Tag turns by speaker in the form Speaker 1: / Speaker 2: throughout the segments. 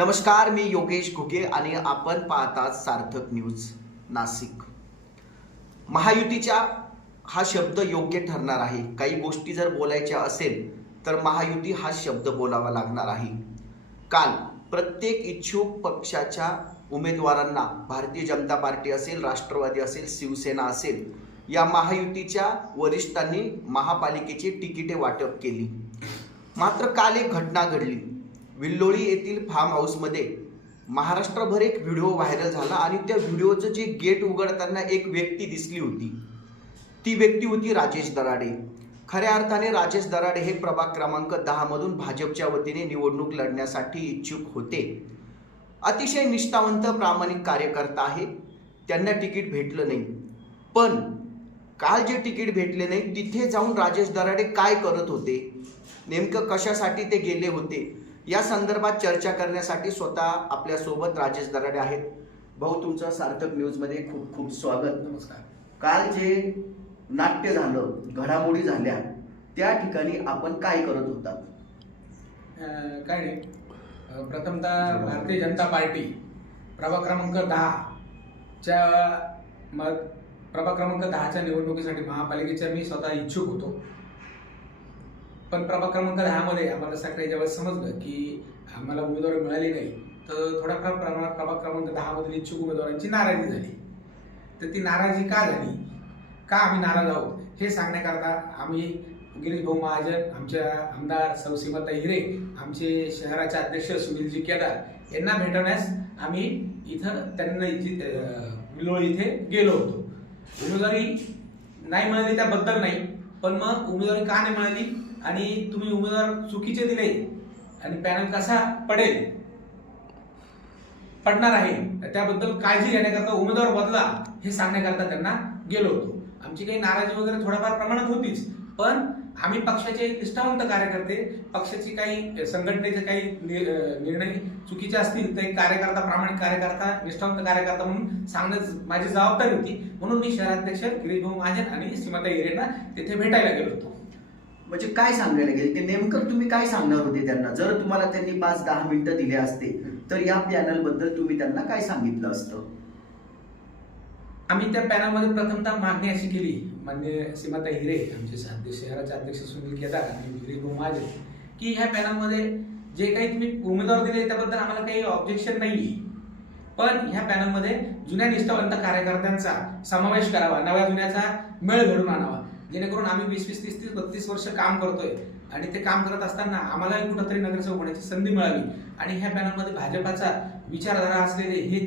Speaker 1: नमस्कार मी योगेश घुगे आणि आपण पाहतात सार्थक न्यूज नाशिक. महायुतीच्या हा शब्द योग्य ठरणार आहे. काही गोष्टी जर बोलायच्या असेल तर महायुती हा शब्द बोलावा लागणार आहे. काल प्रत्येक इच्छुक पक्षाच्या उमेदवारांना भारतीय जनता पार्टी असेल राष्ट्रवादी असेल शिवसेना असेल या महायुतीच्या वरिष्ठांनी महापालिकेची तिकिटे वाटप केली. मात्र काल एक घटना घडली. विल्लोळी येथील फार्म हाऊसमध्ये महाराष्ट्रभर एक व्हिडिओ व्हायरल झाला आणि त्या व्हिडिओचं जे गेट उघडताना एक व्यक्ती दिसली होती. ती व्यक्ती होती राजेश दराडे. खऱ्या अर्थाने राजेश दराडे हे प्रभाग क्रमांक दहामधून भाजपच्या वतीने निवडणूक लढण्यासाठी इच्छुक होते. अतिशय निष्ठावंत प्रामाणिक कार्यकर्ता आहे. त्यांना तिकीट भेटलं नाही. पण काल जे तिकीट भेटले नाही तिथे जाऊन राजेश दराडे काय करत होते? नेमकं कशासाठी ते गेले होते? या संदर्भात चर्चा करण्यासाठी स्वतः आपल्यासोबत राजेश दराडे आहेत. भाऊ तुमचं सार्थक न्यूजमध्ये खूप खूप स्वागत.
Speaker 2: नमस्कार.
Speaker 1: काल जे नाट्य झालं घडामोडी झाल्या त्या ठिकाणी आपण काय करत होता?
Speaker 2: काय नाही. प्रथमतः भारतीय जनता पार्टी प्रभाग क्रमांक दहाच्या मग प्रभाग क्रमांक दहाच्या निवडणुकीसाठी महापालिकेच्या मी स्वतः इच्छुक होतो. पण प्रभाग क्रमांक दहामध्ये आम्हाला सकाळी ज्यावेळेस समजलं की आम्हाला उमेदवार मिळाली नाही तर थोड्याफार प्रमाणात प्रभाग क्रमांक दहामधील इच्छुक उमेदवारांची नाराजी झाली. तर ती नाराजी का झाली? का आम्ही नाराज आहोत? हे सांगण्याकरता आम्ही गिरीश भाऊ महाजन आमच्या आमदार सौसीमाता हिरे आमचे शहराचे अध्यक्ष सुनीलजी केदार यांना भेटवण्यास आम्ही इथं त्यांना इथे विलोळ इथे गेलो होतो. उमेदवारी नाही मिळाली त्याबद्दल नाही पण मग उमेदवारी का नाही मिळाली? आणि तुम्ही उमेदवार चुकीचे दिले आणि पॅनल कसा पडेल? पडणार आहे. त्याबद्दल काळजी घेण्याकरता उमेदवार बदला हे सांगण्याकरता त्यांना गेलो होतो. आमची काही नाराजी वगैरे थोड्याफार प्रमाणात होतीच पण आम्ही पक्षाचे निष्ठावंत कार्यकर्ते पक्षाची काही संघटनेचे काही निर्णय चुकीचे असतील तर एक कार्यकर्ता प्रामाणिक कार्यकर्ता निष्ठावंत कार्यकर्ता म्हणून सांगणं माझी जबाबदारी होती. म्हणून मी शहराध्यक्ष गिरीश भाऊ महाजन आणि सीमाता हिरेंना तिथे भेटायला गेलो होतो.
Speaker 1: म्हणजे काय सांगायला गेले? ते नेमकं तुम्ही काय सांगणार होते त्यांना? जर तुम्हाला त्यांनी पाच दहा मिनिटं दिले असते तर या पॅनलबद्दल तुम्ही त्यांना काय सांगितलं असतं?
Speaker 2: आम्ही त्या पॅनलमध्ये प्रथमतः मागणी अशी केली. मान्य सीमाता हिरे आमचे साध्य शहराचे अध्यक्ष सुनील केदार आणि हिरे गोमाजे की ह्या पॅनलमध्ये जे काही तुम्ही उमेदवार दिले त्याबद्दल आम्हाला काही ऑब्जेक्शन नाही पण ह्या पॅनलमध्ये जुन्या निष्ठावंत कार्यकर्त्यांचा समावेश करावा नव्या जुन्याचा मेळ घडून आणावा. जेणेकरून आम्ही वीस वीस तीस तीस बत्तीस वर्ष काम करतोय. आणि ते काम करत असताना आम्हालाही कुठंतरी नगरसेवक होण्याची संधी मिळावी. आणि ह्या पॅनलमध्ये भाजपाचा विचारधारा असलेले हे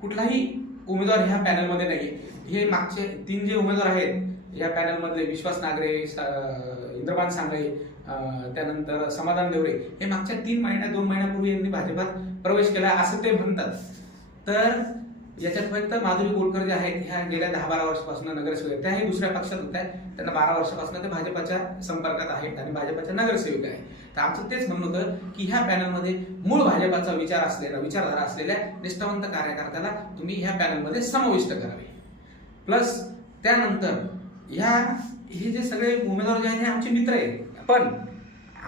Speaker 2: कुठलाही उमेदवार ह्या पॅनलमध्ये नाही हे मागचे तीन जे उमेदवार आहेत या पॅनलमधले विश्वास नागरे इंद्रपान सांगळे त्यानंतर समाधान देवरे हे मागच्या तीन महिन्या दोन महिन्यापूर्वी यांनी भाजपात प्रवेश केला असं ते म्हणतात. तर याच्यात फक्त माधुरी गोलकर जे आहेत ह्या गेल्या दहा बारा वर्षापासून नगरसेवक आहेत. त्याही दुसऱ्या पक्षात होत्या. त्यांना बारा वर्षापासून ते भाजपाच्या संपर्कात आहेत आणि भाजपाच्या नगरसेविका आहेत. तर आमचं तेच म्हणणं होतं की ह्या पॅनलमध्ये मूळ भाजपाचा विचार असलेला विचारधारा असलेल्या निष्ठावंत कार्यकर्त्याला तुम्ही ह्या पॅनलमध्ये समाविष्ट करावे. प्लस त्यानंतर ह्या हे जे सगळे उमेदवार जे आहेत हे आमचे मित्र आहेत. पण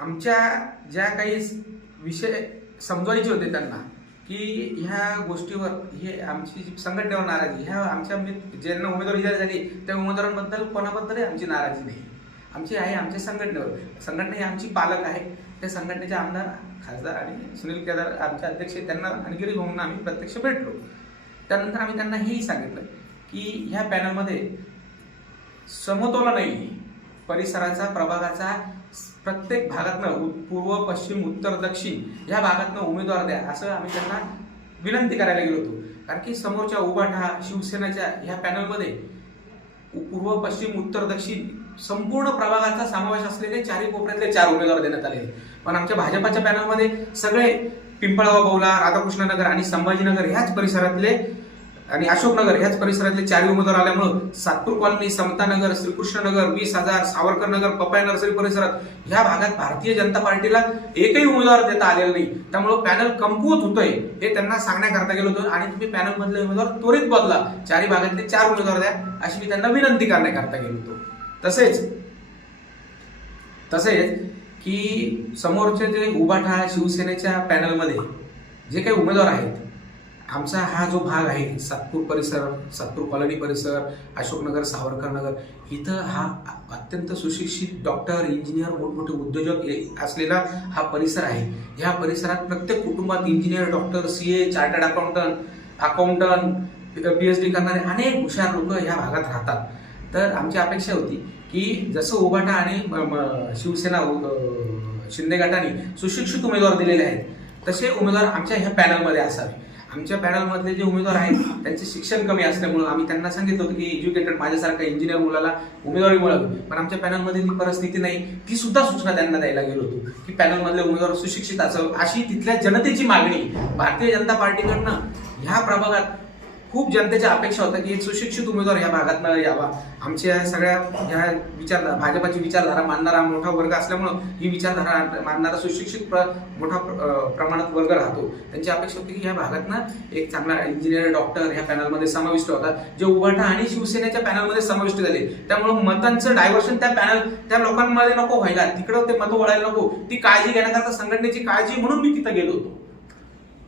Speaker 2: आमच्या ज्या काही विषय समजवायचे होते त्यांना की ह्या गोष्टीवर हे आमची जी संघटनेवर नाराजी ह्या आमच्या म्हणजे ज्यांना उमेदवारी जाहीर झाली त्या उमेदवारांबद्दल कोणाबद्दलही आमची नाराजी नाही. आमची आहे आमच्या संघटनेवर. संघटना ही आमची पालक आहे. त्या संघटनेचे आमदार खासदार आणि सुनील केदार आमचे अध्यक्ष त्यांना आणि गिरीश भाऊंना आम्ही प्रत्यक्ष भेटलो. त्यानंतर आम्ही त्यांना हेही सांगितलं की ह्या पॅनलमध्ये समतोल नाही. परिसराचा प्रभागाचा प्रत्येक भागातनं उ- पूर्व पश्चिम उत्तर दक्षिण ह्या भागातनं उमेदवार द्या असं आम्ही त्यांना विनंती करायला गेलो होतो. कारण की समोरच्या उभाठा शिवसेनेच्या ह्या पॅनलमध्ये पूर्व पश्चिम उत्तर दक्षिण संपूर्ण प्रभागाचा समावेश असलेले चारही कोपऱ्यातले चार उमेदवार देण्यात आले पण आमच्या भाजपाच्या पॅनलमध्ये सगळे पिंपळगाव बौला राधाकृष्णनगर आणि संभाजीनगर ह्याच परिसरातले आणि अशोकनगर ह्याच परिसरातले चारही उमेदवार आल्यामुळं सातपूर कॉलनी समतानगर श्रीकृष्णनगर वीस हजार सावरकर नगर पपाय नर्सरी परिसरात ह्या भागात भारतीय जनता पार्टीला एकही उमेदवार देता आलेला नाही. त्यामुळं पॅनल कमकुवत होतंय हे त्यांना सांगण्याकरता गेलो होतो आणि तुम्ही पॅनल मधले उमेदवार त्वरित बदला. चारही भागातले चार उमेदवार द्या अशी मी त्यांना विनंती करण्याकरता गेलो होतो. तसेच तसेच की समोरचे जे उभाठा शिवसेनेच्या पॅनलमध्ये जे काही उमेदवार आहेत आमचा हा जो भाग आहे सातपूर परिसर सातपूर कॉलनी परिसर अशोकनगर सावरकर नगर इथं हा अत्यंत सुशिक्षित डॉक्टर इंजिनियर मोठमोठे उद्योजक असलेला हा परिसर आहे. ह्या परिसरात प्रत्येक कुटुंबात engineer doctor C A chartered accountant accountant P H D करणारे अनेक हुशार लोक ह्या भागात राहतात. तर आमची अपेक्षा होती की जसं उभाटा आणि म- शिवसेना शिंदे गटाने सुशिक्षित उमेदवार दिलेले आहेत तसे उमेदवार आमच्या ह्या पॅनलमध्ये असावे. आमच्या पॅनलमधले जे उमेदवार आहेत त्यांचे शिक्षण कमी असल्यामुळं आम्ही त्यांना सांगितलं होतं की एज्युकेटेड माझ्यासारख्या इंजिनियर मुलाला उमेदवारी मिळावी. पण आमच्या पॅनलमध्ये ती परिस्थिती नाही ती सुद्धा सूचना त्यांना द्यायला गेलो होतो की पॅनलमधले उमेदवार सुशिक्षित असावं. अशी तिथल्या जनतेची मागणी भारतीय जनता पार्टीकडनं ह्या प्रभागात खूप जनतेच्या अपेक्षा होत्या की एक सुशिक्षित उमेदवार या भागात यावा. आमच्या सगळ्या ह्या विचारधारा भाजपाची विचारधारा मानणारा मोठा वर्ग असल्यामुळं ही विचारधारा मानणारा सुशिक्षित प्र, मोठा प्रमाणात वर्ग राहतो. त्यांची अपेक्षा होती की ह्या भागातनं एक चांगला इंजिनियर डॉक्टर ह्या पॅनलमध्ये समाविष्ट होता. जे उभाटा आणि शिवसेनेच्या पॅनलमध्ये समाविष्ट झाले. त्यामुळे मतांचं डायव्हर्शन त्या पॅनल त्या लोकांमध्ये नको व्हायला. तिकडं ते मतं वळायला नको. ती काळजी घेण्याकरता संघटनेची काळजी म्हणून मी तिथं गेलो होतो.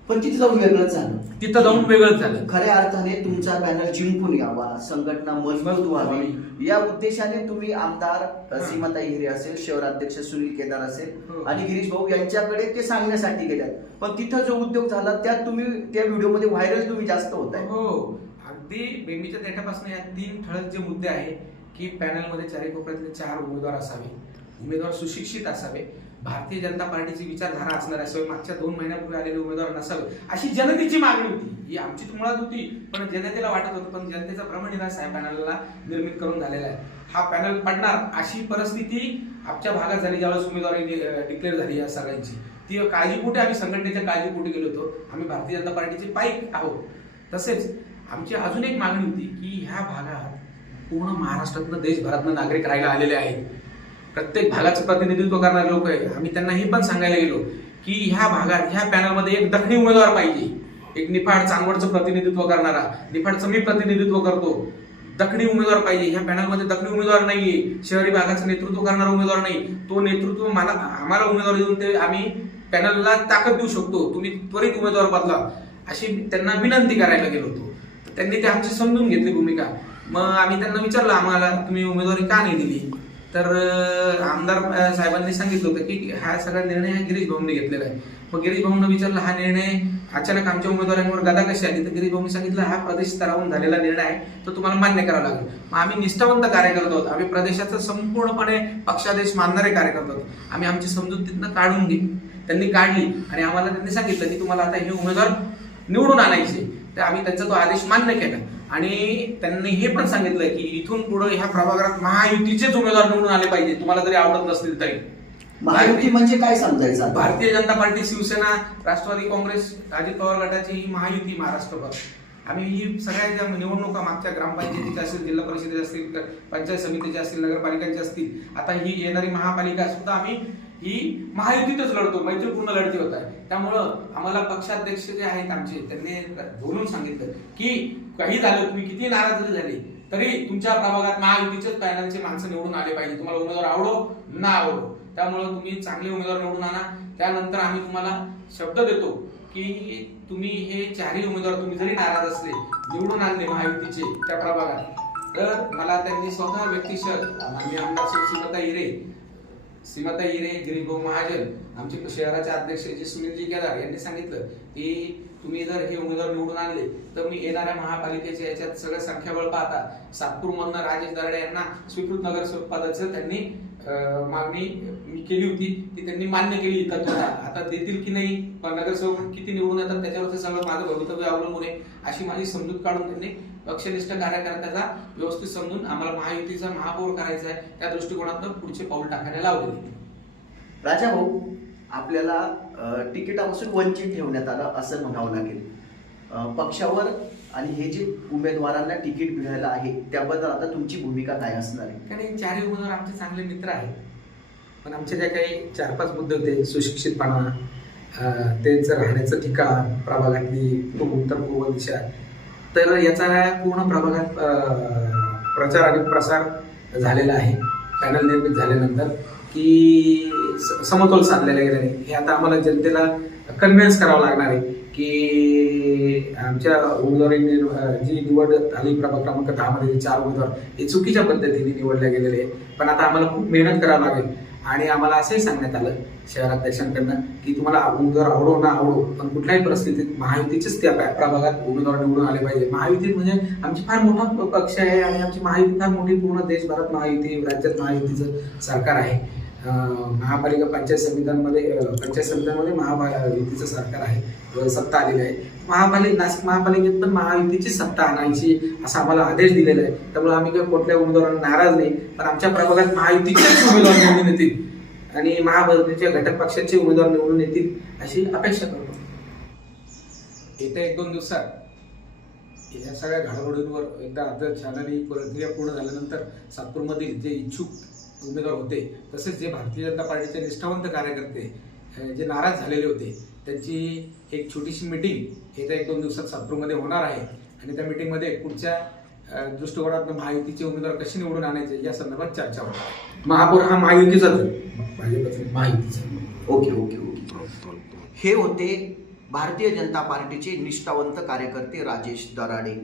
Speaker 1: पण तिथे जाऊन वेगळंच झालं.
Speaker 2: तिथं जाऊन वेगळंच झालं.
Speaker 1: खऱ्या अर्थाने तुमचा पॅनल जिंकून यावा संघटना मजबूत व्हावी. या उद्देशाने तुम्ही आमदार. सीमाताई हिरे असेल शहराध्यक्ष सुनील केदार असेल
Speaker 2: हो.
Speaker 1: आणि गिरीश भाऊ यांच्याकडे ते सांगण्यासाठी गेल्यात पण तिथं जो उद्योग झाला त्यात तुम्ही त्या व्हिडिओमध्ये व्हायरल तुम्ही जास्त होत आहे.
Speaker 2: हो. अगदी बेंबीच्या देठापासून या तीन ठळक जे मुद्दे आहे की पॅनलमध्ये चारी कोपऱ्यातले चार उमेदवार असावे उमेदवार सुशिक्षित असावे भारतीय जनता पार्टीची विचारधारा असणार असावी मागच्या दोन महिन्यापूर्वी आलेले उमेदवार नसावे. अशी जनतेची मागणी होती. ही आमची मुळात होती. पण जनतेला वाटत होतं पण जनतेचा भ्रमनिराश साहेब पॅनलला निर्मित करून झालेला आहे. हा पॅनल पडणार अशी परिस्थिती आमच्या भागात झाली ज्यावेळेस उमेदवारी डिक्लेअर झाली या सगळ्यांची. ती काळजीपोटी आम्ही संघटनेच्या काळजीपोटी गेलो होतो. आम्ही भारतीय जनता पार्टीचे पाईक आहोत. तसेच आमची अजून एक मागणी होती की ह्या भागात पूर्ण महाराष्ट्रातनं देशभरातनं नागरिक राहायला आलेले आहेत. प्रत्येक भागाचं प्रतिनिधित्व करणारे लोक आहे आम्ही त्यांना हे पण सांगायला गेलो की ह्या भागात ह्या पॅनलमध्ये एक दखणी उमेदवार पाहिजे. एक निफाड चांदवडचं प्रतिनिधित्व करणारा निफाडचं मी प्रतिनिधित्व करतो. दखणी उमेदवार पाहिजे. ह्या पॅनलमध्ये दखणी उमेदवार नाहीये. शहरी भागाचं नेतृत्व करणारा उमेदवार नाही. तो नेतृत्व मला आम्हाला उमेदवार देऊन ते आम्ही पॅनलला ताकद देऊ शकतो. तुम्ही त्वरित उमेदवार बदला. अशी त्यांना विनंती करायला गेलो होतो. त्यांनी ते आमची समजून घेतली भूमिका. मग आम्ही त्यांना विचारलं आम्हाला तुम्ही उमेदवारी का नाही दिली? तर आमदार साहेबांनी सांगितलं होतं की हा सगळा निर्णय हा गिरीश भाऊंनी घेतलेला आहे. मग गिरीश भाऊंना विचारलं हा निर्णय अचानक आमच्या उमेदवारांवर गदा कशी आली? तर गिरीश भाऊंनी सांगितलं हा प्रदेश स्तरावरून झालेला निर्णय आहे तो तुम्हाला मान्य करावा लागेल. मग आम्ही निष्ठावंत कार्यकर्ता आहोत. आम्ही प्रदेशाचा संपूर्णपणे पक्षादेश मानणारे कार्यकर्ता आहोत. आम्ही आमची समजूत तिथनं काढून घेऊ त्यांनी काढली आणि आम्हाला त्यांनी सांगितलं की तुम्हाला आता हे उमेदवार निवडून आणायचे तर आम्ही त्यांचा तो आदेश मान्य केला. आणि त्यांनी हे पण सांगितलं की इथून पुढे ह्या प्रभागात महायुतीचेच उमेदवार निवडून आले पाहिजे. तुम्हाला जरी आवडत नसतील तरी.
Speaker 1: महायुती म्हणजे काय समजायचं?
Speaker 2: भारतीय जनता पार्टी शिवसेना राष्ट्रवादी काँग्रेस अजित पवार गटाची ही महायुती महाराष्ट्रभर. आम्ही ही सगळ्या ज्या निवडणुका मागच्या ग्रामपंचायतीच्या असतील जिल्हा परिषदेच्या असतील पंचायत समितीच्या असतील नगरपालिकांच्या असतील आता ही येणारी महापालिका सुद्धा आम्ही ही महायुतीतच लढतो मैत्रीपूर्ण लढती होत आहे. त्यामुळं आम्हाला पक्षाध्यक्ष जे आहेत आमचे त्यांनी बोलून सांगितलं की काही झालं तुम्ही किती नाराज जरी झाले तरी तुमच्या प्रभागात महायुतीच्याच पॅनलचे माणसं निवडून आले पाहिजे. तुम्हाला उमेदवार आवडो ना आवडो त्यामुळं तुम्ही चांगले उमेदवार निवडून आणा. त्यानंतर आम्ही तुम्हाला शब्द देतो की तुम्ही हे चारही उमेदवार तुम्ही जरी नाराज असले निवडून आणले महायुतीचे त्या प्रभागात. तर मला त्यांनी स्वतः व्यक्तिशत आम्ही आमदार श्री सीमाता हिरे सीमाता हिरे गिरीभाऊ महाजन आमचे शहराचे अध्यक्ष जे सुनीलजी केदार यांनी सांगितलं की तुम्ही जर हे उमेदवार निवडून आणले तर मी येणाऱ्या महापालिकेच्या याच्यात सगळं संख्याबळ पाहता. सातपूरमधनं राजेश दरडे यांना स्वीकृत नगरसेवक पदाचं त्यांनी मागणी मी केली होती. ती त्यांनी मान्य केली तत्वता आता देतील की नाही? पण नगरसेवक किती निवडून येतात त्याच्यावरचं सगळं माझं भवितव्य अवलंबून आहे. अशी माझी समजूत काढून त्यांनी पक्षनिष्ठ कार्यकर्त्याचा व्यवस्थित समजून आम्हाला महायुतीचा महापौर करायचा आहे त्या दृष्टिकोनातून पुढचे पाऊल टाकायला लावलेले
Speaker 1: राजा भाऊ आपल्याला तिकिटापासून वंचित ठेवण्यात आलं असं म्हणावं लागेल. पक्षावर आणि हे जे उमेदवारांना तिकीट मिळालं आहे त्याबद्दल आता तुमची भूमिका काय असणार आहे?
Speaker 2: कारण हे चारही उमेदवार आमचे चांगले मित्र आहेत. पण आमचे जे काही चार पाच मुद्दे होते सुशिक्षितपणा त्यांचं राहण्याचं ठिकाण प्रभागातली उत्तर पूर्व दिशा तर याचा पूर्ण प्रभागात प्रचार आणि प्रसार झालेला आहे. पॅनल निर्मित झाल्यानंतर की स- समतोल साधलेला गेला नाही हे आता आम्हाला जनतेला कन्व्हिन्स करावं लागणार आहे की आमच्या उमेदवारी जी निवड आली प्रभाग क्रमांक दहामध्ये चार उमेदवार हे चुकीच्या पद्धतीने निवडल्या गेलेले आहे पण आता आम्हाला खूप मेहनत करावं लागेल. आणि आम्हाला असंही सांगण्यात आलं शहराध्यक्षांकडनं की तुम्हाला उमेदवार आवडो ना आवडो पण कुठल्याही परिस्थितीत महायुतीचेच त्या प्रभागात उमेदवार निवडून आले पाहिजे. महायुती म्हणजे आमची फार मोठा पक्ष आहे आणि आमची महायुती फार मोठी पूर्ण देशभरात महायुती राज्यात महायुतीचं सरकार आहे. महापालिका पंचायत समित्यांमध्ये पंचायत समित्यांमध्ये महायुतीचं सरकार आहे सत्ता आलेली आहे. महापालिका नाशिक महापालिकेत पण महायुतीची सत्ता आणायची असा आम्हाला आदेश दिलेला आहे. त्यामुळे आम्ही काही कुठल्या उमेदवारांना नाराज नाही पण आमच्या प्रभागात महायुतीचेच उमेदवार निवडून येतील आणि महाभारतीच्या घटक पक्षाचे उमेदवार निवडून येतील अशी अपेक्षा करतो. येत्या एक दोन दिवसात या सगळ्या घडामोडींवर एकदा आता छाननी प्रक्रिया पूर्ण झाल्यानंतर सातपूरमधील जे इच्छुक उमेदवार होते. तसेच जे भारतीय जनता पार्टीचे निष्ठावंत कार्यकर्ते जे नाराज झालेले होते त्यांची एक छोटीशी मीटिंग येत्या एक दोन दिवसात सातपूरमध्ये होणार आहे. आणि त्या मीटिंगमध्ये पुढच्या अं, दृष्टिकोनातून महायुतीचे उमेदवार कसे निवडून आणायचे या संदर्भात चर्चा होणार महापौर हा महायुतीचाच भाजपचा महायुतीचा.
Speaker 1: Okay okay okay. हे होते भारतीय जनता पार्टीचे निष्ठावंत कार्यकर्ते राजेश दराडे.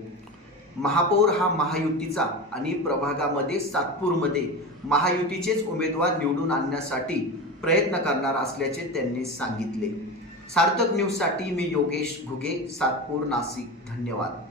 Speaker 1: महापौर हा महायुतीचा आणि प्रभागामध्ये सातपूरमध्ये महायुतीचेच उमेदवार निवडून आणण्यासाठी प्रयत्न करणार असल्याचे त्यांनी सांगितले. सार्थक न्यूजसाठी मी योगेश घुगे सातपूर नाशिक. धन्यवाद.